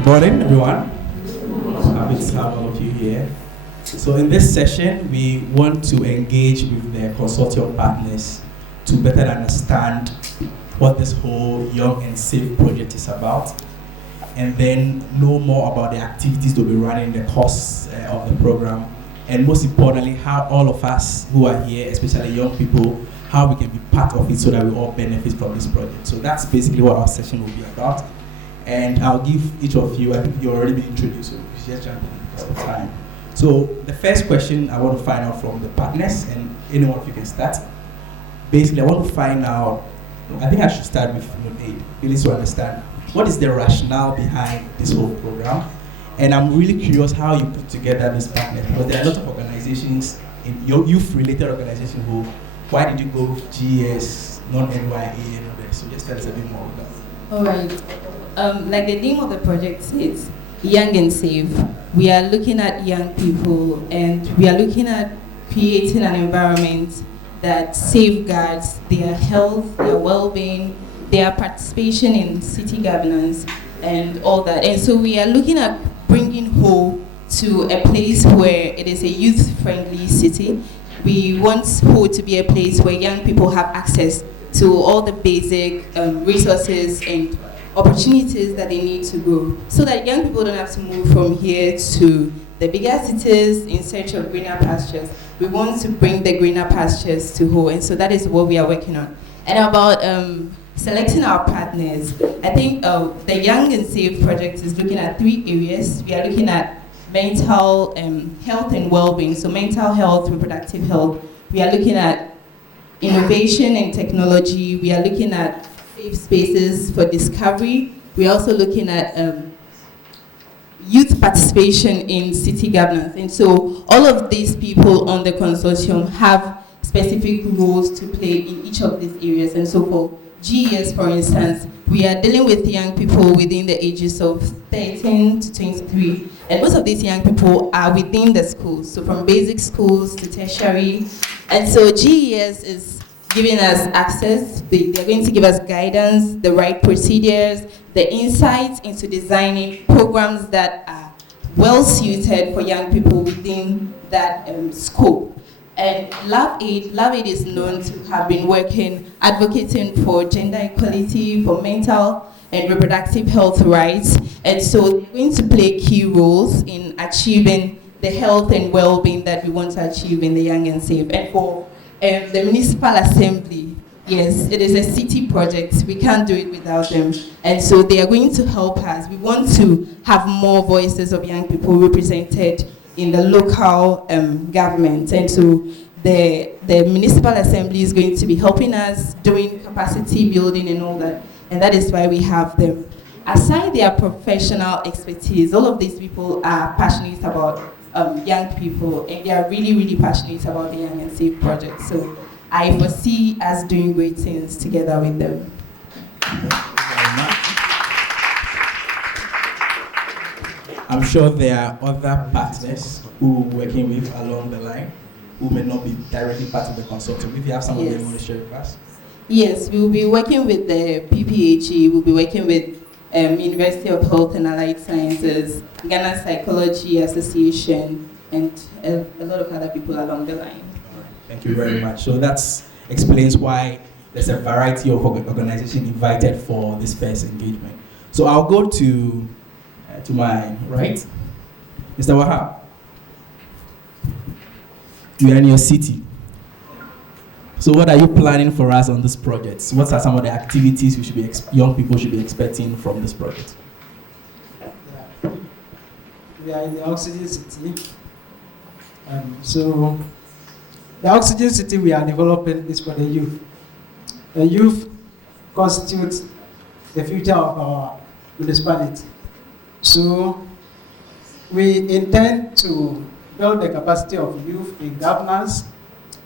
Good morning, everyone. Happy to have all of you here. So in this session, we want to engage with the consortium partners to better understand what this whole Young and Safe project is about, and then know more about the activities they'll be running, the costs of the program, and most importantly, how all of us who are here, especially young people, how we can be part of it so that we all benefit from this project. So that's basically what our session will be about. And I'll give each of you, I think you've already been introduced, so you just jump in because of time. So the first question I want to find out from the partners, and anyone of you can start. Basically, I want to find out, I think I should start with LoveAid, really to understand what is the rationale behind this whole program. And I'm really curious how you put together this partner, because there are a lot of organizations, in your youth-related organizations who, why did you go with G.E.S, non-NYA and all that? So just tell us a bit more about that. All right. Like the name of the project says, Young and Safe. We are looking at young people and we are looking at creating an environment that safeguards their health, their well-being, their participation in city governance and all that. And so we are looking at bringing Ho to a place where it is a youth-friendly city. We want Ho to be a place where young people have access to all the basic resources and opportunities that they need to grow, so that young people don't have to move from here to the bigger cities in search of greener pastures. We want to bring the greener pastures to Ho, and so that is what we are working on. And about selecting our partners, I think the Young and Safe project is looking at 3 areas. We are looking at mental health and well-being, so mental health, reproductive health. We are looking at innovation and technology. We are looking at safe spaces for discovery. We're also looking at youth participation in city governance. And so all of these people on the consortium have specific roles to play in each of these areas. And so for G.E.S, for instance, we are dealing with young people within the ages of 13 to 23. And most of these young people are within the schools, so from basic schools to tertiary. And so G.E.S is giving us access. They're going to give us guidance, the right procedures, the insights into designing programs that are well suited for young people within that scope. And LoveAid is known to have been working, advocating for gender equality, for mental and reproductive health rights. And so they're going to play key roles in achieving the health and well-being that we want to achieve in the Young and Safe. And for the Municipal Assembly, yes, it is a city project. We can't do it without them. And so they are going to help us. We want to have more voices of young people represented in the local government. And so the Municipal Assembly is going to be helping us doing capacity building and all that. And that is why we have them. Aside their professional expertise, all of these people are passionate about young people, and they are really, really passionate about the Young and Safe project. So I foresee us doing great things together with them. Thank you very much. I'm sure there are other partners who we're working with along the line who may not be directly part of the consortium. If you have some of them you want to share with us. Yes, we will be working with the PPHE, we'll be working with University of Health and Allied Sciences, Ghana Psychology Association, and a lot of other people along the line. Thank you very much. So that explains why there's a variety of organizations invited for this first engagement. So I'll go to my right, Mr. Wahabu. You are in your city. So what are you planning for us on this project? What are some of the activities we should be young people should be expecting from this project? Yeah. We are in the Oxygen City. So the Oxygen City we are developing is for the youth. The youth constitutes the future of our municipality. So we intend to build the capacity of youth in governance.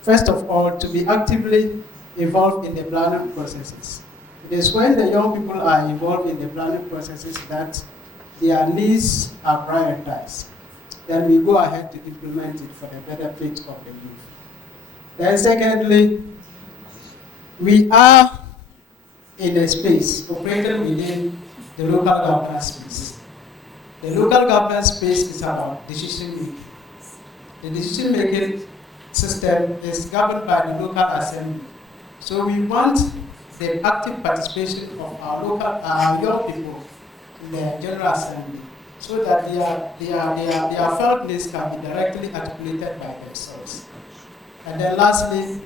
First of all, to be actively involved in the planning processes. It is when the young people are involved in the planning processes that their needs are prioritized. Then we go ahead to implement it for the benefit of the youth. Then secondly, we are in a space operating within the local government space. The local government space is about decision making. The decision making system is governed by the local assembly. So we want the active participation of our young people in the General Assembly, so that their felt needs can be directly articulated by themselves. And then lastly,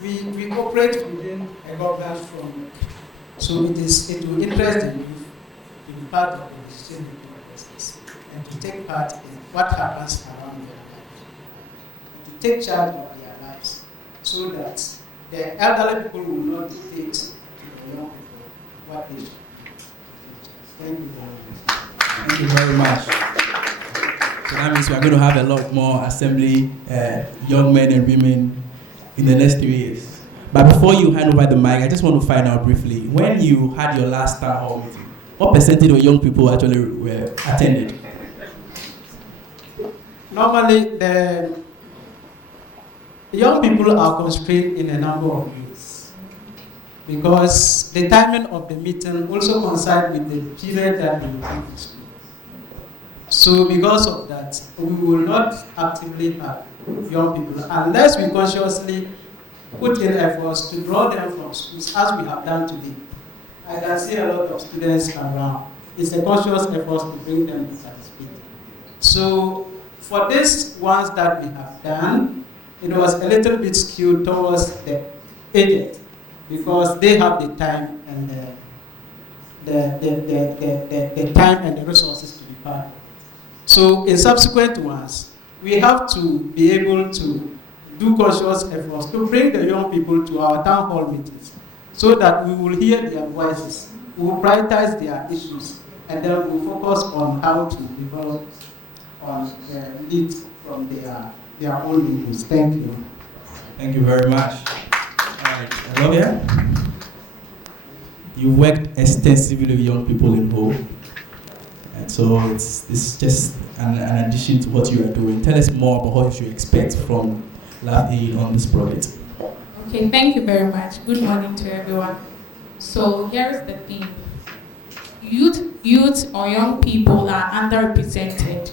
we operate within a governance framework. So it will interest the youth to be part of the decision-making process and to take part in what happens around their lives, and to take charge of their lives, so that the elderly people will not dictate to the young people what they should do. Thank you very much. Thank you very much. So that means we are going to have a lot more assembly, young men and women in the next 3 years. But before you hand over the mic, I just want to find out briefly, when you had your last town hall meeting, what percentage of young people actually attended? Normally, the young people are constrained in a number of ways, because the timing of the meeting also coincides with the period that we will take to school. So because of that, we will not actively have young people unless we consciously put in efforts to draw them from schools, as we have done today. I can see a lot of students around. It's a conscious effort to bring them to participate. So for these ones that we have done, it was a little bit skewed towards the aged, because they have the time and the time and the resources to be part of it. So in subsequent ones, we have to be able to do conscious efforts to bring the young people to our town hall meetings, so that we will hear their voices, we will prioritize their issues, and then we will focus on how to develop on lead from their own issues. Thank you. Thank you very much. All right, Lovia, you worked extensively with young people in Ho, and so it's just an addition to what you are doing. Tell us more about what you expect from LoveAid on this project. Okay, thank you very much. Good morning to everyone. So here's the thing. Youth or young people are underrepresented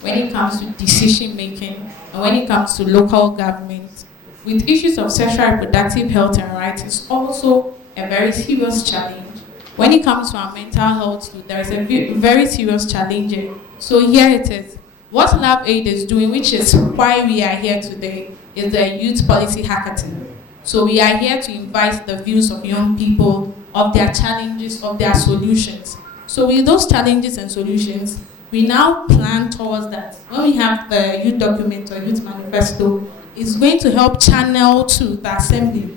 when it comes to decision making and when it comes to local government. With issues of sexual reproductive health and rights, it's also a very serious challenge. When it comes to our mental health, there is a very serious challenge. So here it is. What LoveAid is doing, which is why we are here today, is the Youth Policy Hackathon. So we are here to invite the views of young people, of their challenges, of their solutions. So with those challenges and solutions, we now plan towards that. When we have the youth document or youth manifesto, it's going to help channel to the assembly,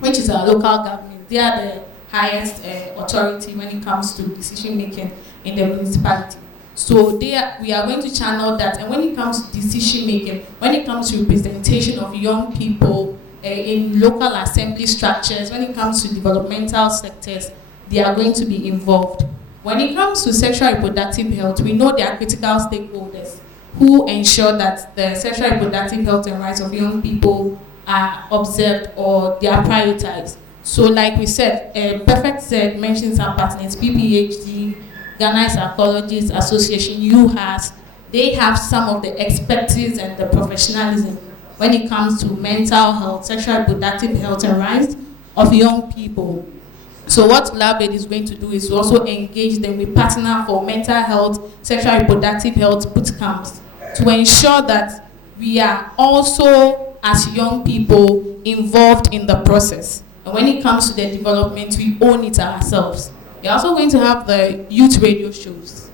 which is our local government. They are the highest authority when it comes to decision making in the municipality. So we are going to channel that, and when it comes to decision making, when it comes to representation of young people in local assembly structures, when it comes to developmental sectors, they are going to be involved. When it comes to sexual reproductive health, we know there are critical stakeholders who ensure that the sexual reproductive health and rights of young people are observed or they are prioritized. So like we said, Perfect said, mentioned some partners, PPHD, Ghana Psychologists Association, UHAS, they have some of the expertise and the professionalism when it comes to mental health, sexual reproductive health and rights of young people. So what LoveAid is going to do is to also engage them with partner for mental health, sexual reproductive health boot camps to ensure that we are also, as young people, involved in the process. And when it comes to the development, we own it ourselves. We're also going to have the youth radio shows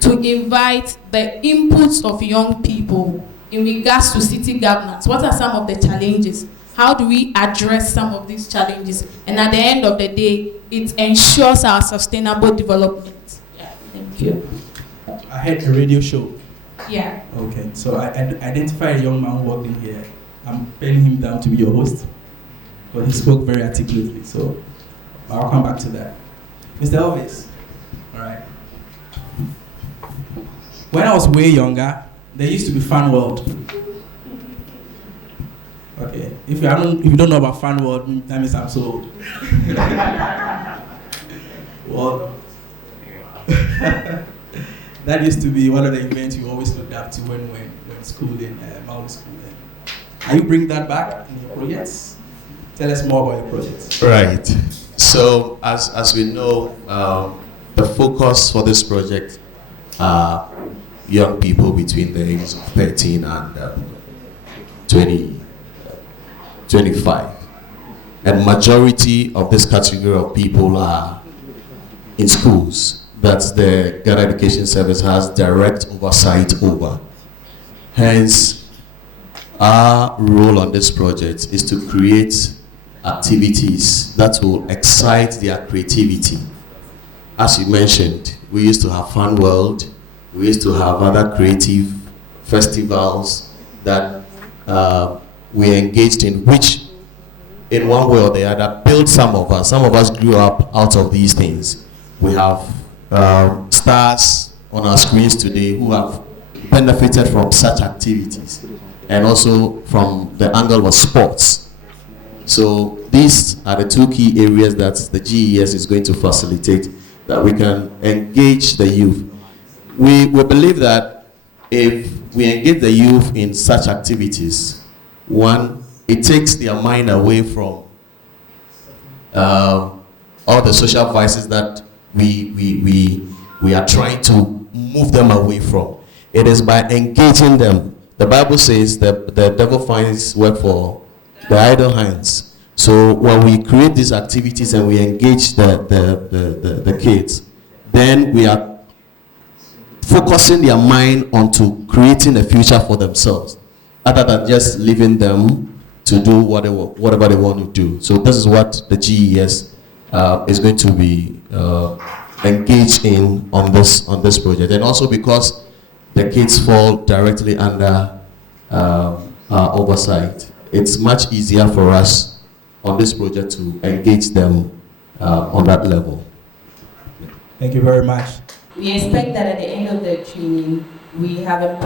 to invite the inputs of young people in regards to city governance. What are some of the challenges? How do we address some of these challenges? And at the end of the day, it ensures our sustainable development. Yeah, thank you. I had a radio show. Yeah. Okay, so I identify a young man who walked in here. I'm penning him down to be your host, but he spoke very articulately, so I'll come back to that. Mr. Elvis, all right. When I was way younger, there used to be Fun World. Okay, if you don't know about Fun World, that means I'm so old. Well, That used to be one of the events we always looked up to when schooling, Maui schooling. Are you bringing that back in your projects? Tell us more about your projects. Right. So, as we know, the focus for this project are young people between the ages of 13 and 25. And majority of this category of people are in schools that the Ghana Education Service has direct oversight over. Hence, our role on this project is to create activities that will excite their creativity. As you mentioned, we used to have Fun World, we used to have other creative festivals that we engaged in, which in one way or the other built some of us. Some of us grew up out of these things. We have stars on our screens today who have benefited from such activities, and also from the angle of sports. So these are the two key areas that the G.E.S. is going to facilitate, that we can engage the youth. We believe that if we engage the youth in such activities, one, it takes their mind away from all the social vices that we are trying to move them away from. It is by engaging them. The Bible says that the devil finds work for the idle hands. So when we create these activities and we engage the kids, then we are focusing their mind onto creating a future for themselves, other than just leaving them to do whatever they want to do. So this is what the GES is going to be engaged in on this project, and also because the kids fall directly under our oversight, it's much easier for us on this project to engage them on that level. Thank you very much. We expect that at the end of the training, we have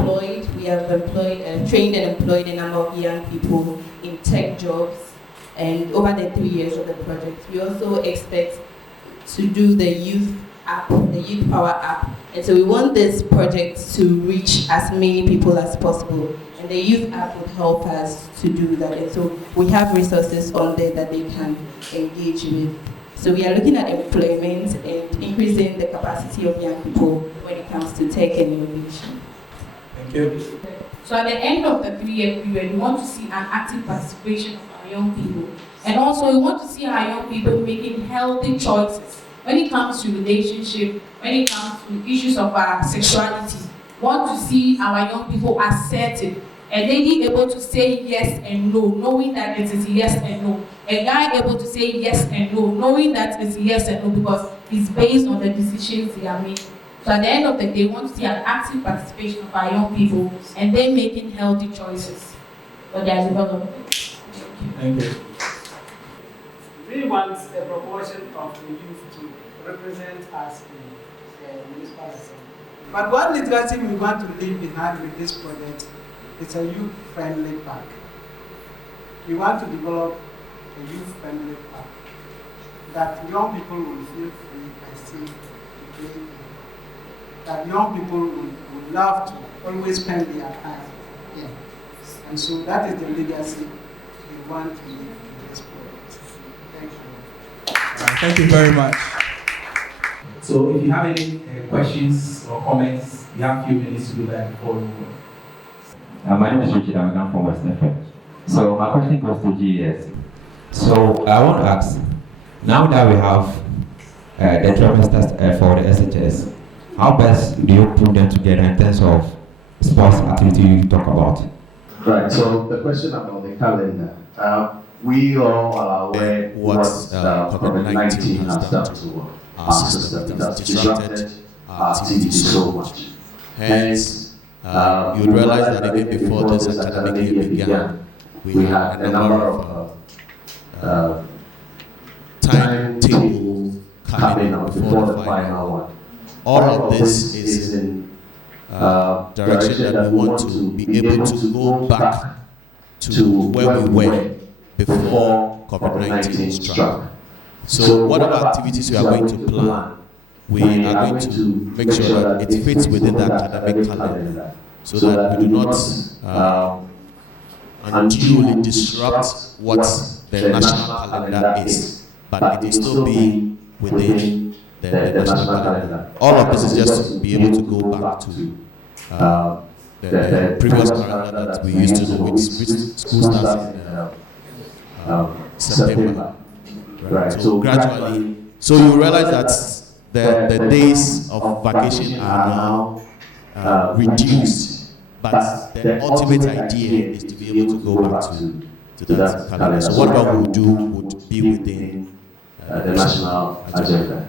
trained and employed a number of young people in tech jobs, and over the 3 years of the project, we also expect to do the youth app, the Youth Power app. And so we want this project to reach as many people as possible. And the youth app would help us to do that. And so we have resources on there that they can engage with. So we are looking at employment and increasing the capacity of young people when it comes to tech and innovation. Thank you. So at the end of the 3-year period, we want to see an active participation of our young people. And also we want to see our young people making healthy choices when it comes to relationship, when it comes to issues of our sexuality. We want to see our young people assertive, a lady able to say yes and no, knowing that it is yes and no. A guy able to say yes and no, knowing that it's yes and no because it's based on the decisions they are making. So at the end of the day, we want to see an active participation of our young people and they making healthy choices for their development. Thank you. We want a proportion of the youth to represent us in the municipal assembly. But one literacy we want to leave behind with this project is a youth-friendly park. We want to develop a youth-friendly park that young people will feel free and safe to play in. That young people will love to always spend their time here. And so that is the legacy we want to leave in this project. Thank you. Thank you very much. So if you have any questions or comments, you have a few minutes to do that before we move. My name is Richard. I'm from West Africa. So my question goes to G.E.S. So I want to ask, now that we have the trimesters for the SHS, how best do you put them together in terms of sports activity you talk about? Right, so the question about the calendar. We all are aware what COVID-19 has done to our system. It has disrupted our activities so much. Hence, you would realize that even before this academic year began, we had a number of timetables coming up before the final one. All of this is in direction that we want to be able to go back to where we were before COVID-19 struck. So what are activities we are going to plan we are going to make sure that it fits within the academic calendar, so that we do not unduly disrupt what the national calendar is, but it will still be within the national calendar. All of this is just to be able to go back to the previous calendar that we used to know, which school starts in September. Right. So gradually, so you realize that the days of vacation are now reduced, but the ultimate idea is to be able to go back to that calendar. So whatever we do would be within the national agenda.